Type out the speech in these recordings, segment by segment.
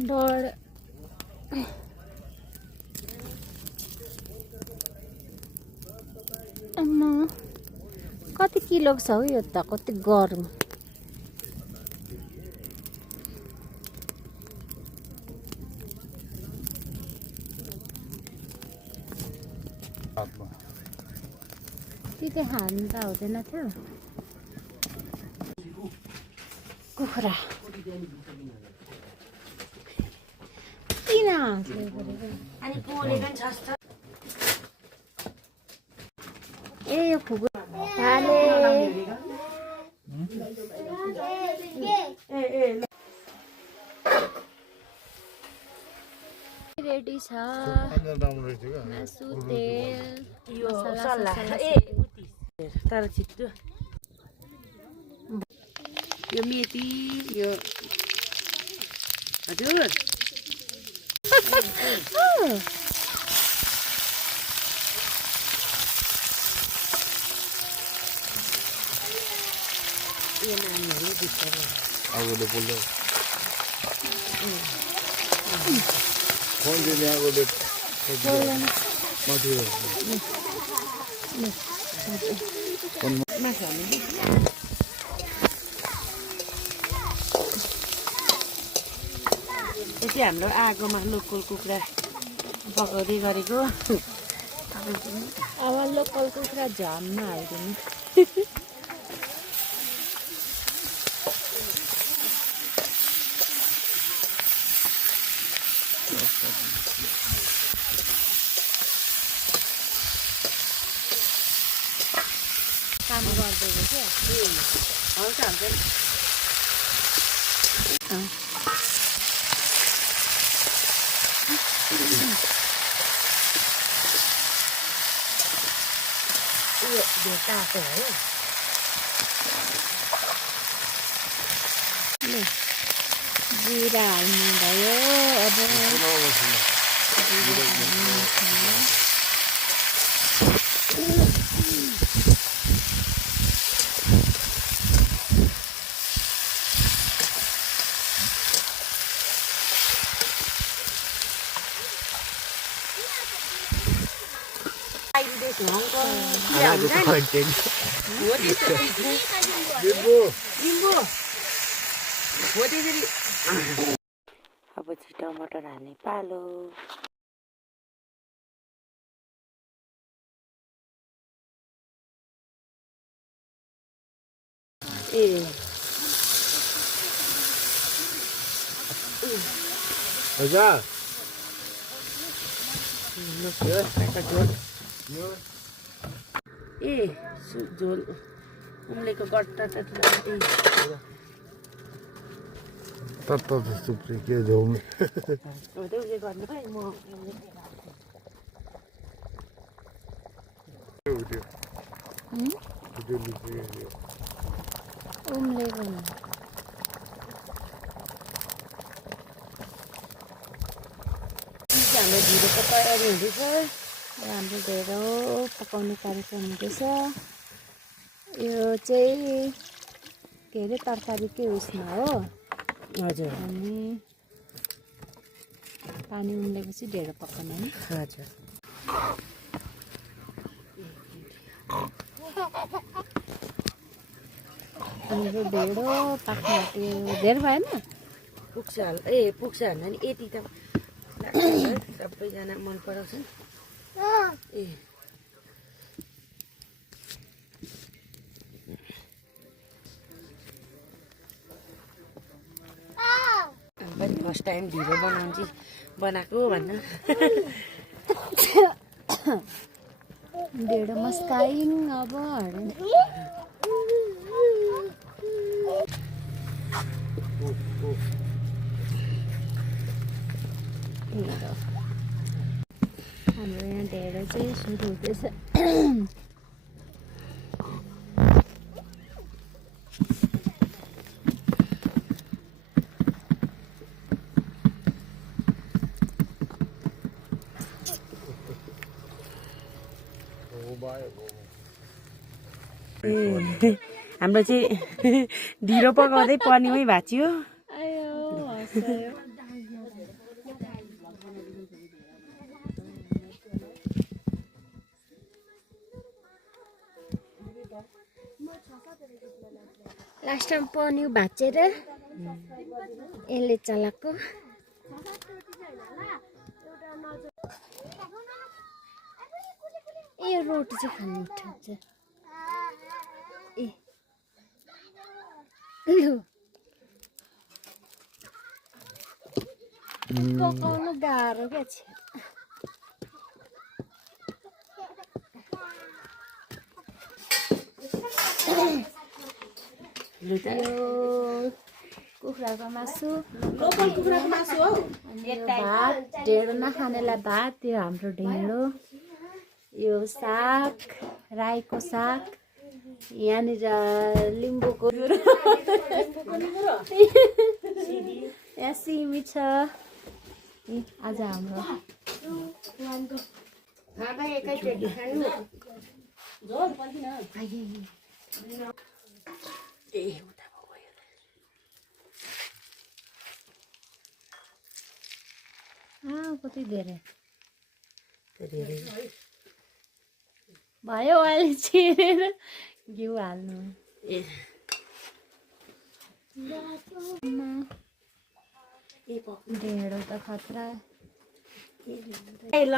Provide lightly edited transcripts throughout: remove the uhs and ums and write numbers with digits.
डर अम्मा कति किलो छ हौ यो त कति गरम त्यति खानु त हुँदैन थियो कुखुरा किन ए यो फुगु हाले रेडी छ मासु तेल यो सल्लाह तर छिट्टो यो मेथी यो हजुर यो नानीहरू बिस्तारै आगोले बोल्दै फोन दिने आगोले माथि यति हाम्रो आगोमा लोकल कुखुरा पकाउँदै गरेको अब लोकल कुखुरा झ्याममा हालिदिनु काम गर्दैको थियो हल्का हुन्छ यो तातो हो जिरा हाल्नु भयो अब अब चाहिँ टमाटर हाल्ने पालो ए झोल उम्लेको गट्टा तत्त जस्तो के झोल्ने उयो गर्नु भाइ म उम्लेको हाम्रो ढिँडोको तयारी हुँदैछ हाम्रो ढेँडो पकाउने कार्यक्रम हुँदैछ यो चाहिँ के अरे तरकारीकै उयसमा हो हजुर अनि पानी उम्लेपछि ढेँडो पकाउने नि हजुर हाम्रो ढेँडो पाक्नु आँट्यो धेरै भएन पुग्छ पुग्छ भन्दा नि यति त सबैजना मन पराउँछन् ए पनि फर्स्ट टाइम ढिँडो बनाएको भन्नु ढेँडो मस्काइङ अब हाम्रो यहाँ ढेँडो चाहिँ सुरु हुँदैछ हाम्रो चाहिँ ढिँडो पकाउँदै पनिमै भाँच्यो लास्टमा पन्यु भाँचेर यसले चलाएको ए यो रोटी चाहिँ खानु मिठो हुन्छ ए यो पकाउनु गाह्रो क्या छ यो कुखुराको मासु लोकल कुखुराको मासु हो अनि यो भात ढेँडो नखानेलाई भात यो हाम्रो ढेँडो यो साग राईको साग यहाँनिर लिम्बूको यहाँ सिमी छ आज हाम्रो कति धेरै भयो अहिले छिरेर घिउ हाल्नु ढेँडो त खतरा ल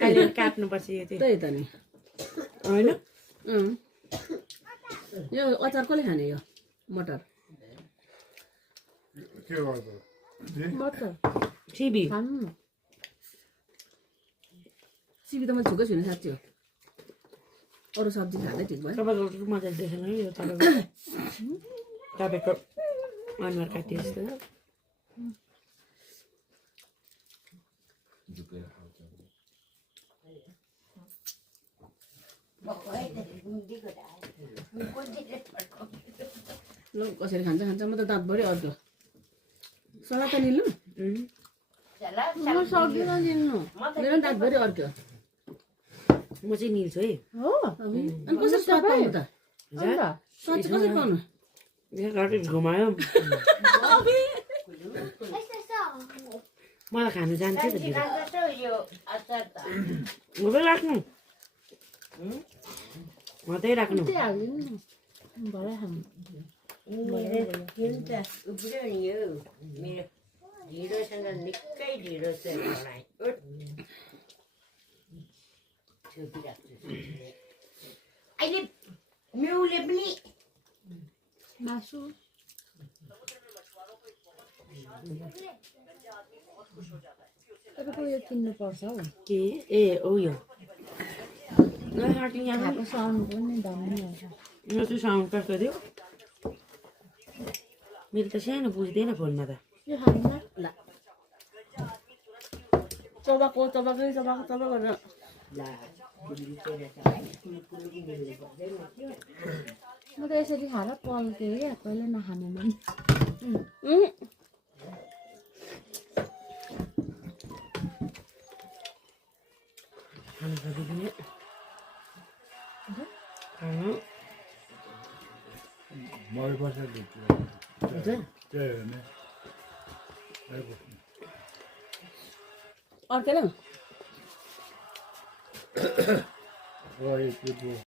अहिले काट्नुपर्छ यो त्यही त नि होइन यो अचार कसले खाने यो मटर के गर्दा मटर सिबी सिबी त मैले छुकै छुइनँ साँच्ची हो अरू सब्जी खाँदै ठिक भयो तपाईँको मजाले देखेन यो तपाईँको अनुहार काटियो जस्तो ल कसरी खान्छ खान्छ म त दाँतभरि अर्को सला त निल्नु म सक्दिनँ निल्नु मेरो दाँतभरि अर्को म चाहिँ निल्छु है हो अनि कसरी स्वाद पाउनु त स्वाद चाहिँ कसरी पाउनु घुमायो मलाई खानु जान्छ त घुमै राख्नु मात्रै राख्नु भरे खानु ढिँडोसँग निकै ढिँडो चाहिँ मलाई अहिले म्याउले पनि मासु तपाईँको यो किन्नुपर्छ हौ के ए ओ यो खाएको साउन्ड पनि दामी आउँछ यो चाहिँ साउन्ड कट गरिदियो मेरो त सानो बुझ्दैन फोनमा त यो खानु ल चबाको गरेर म त यसरी खाएर पल्केँ क्या कहिले नखाने मन खानु सकिदिने खानु मरे बसेर हजुर त्यही हो नि अर्केन त्यो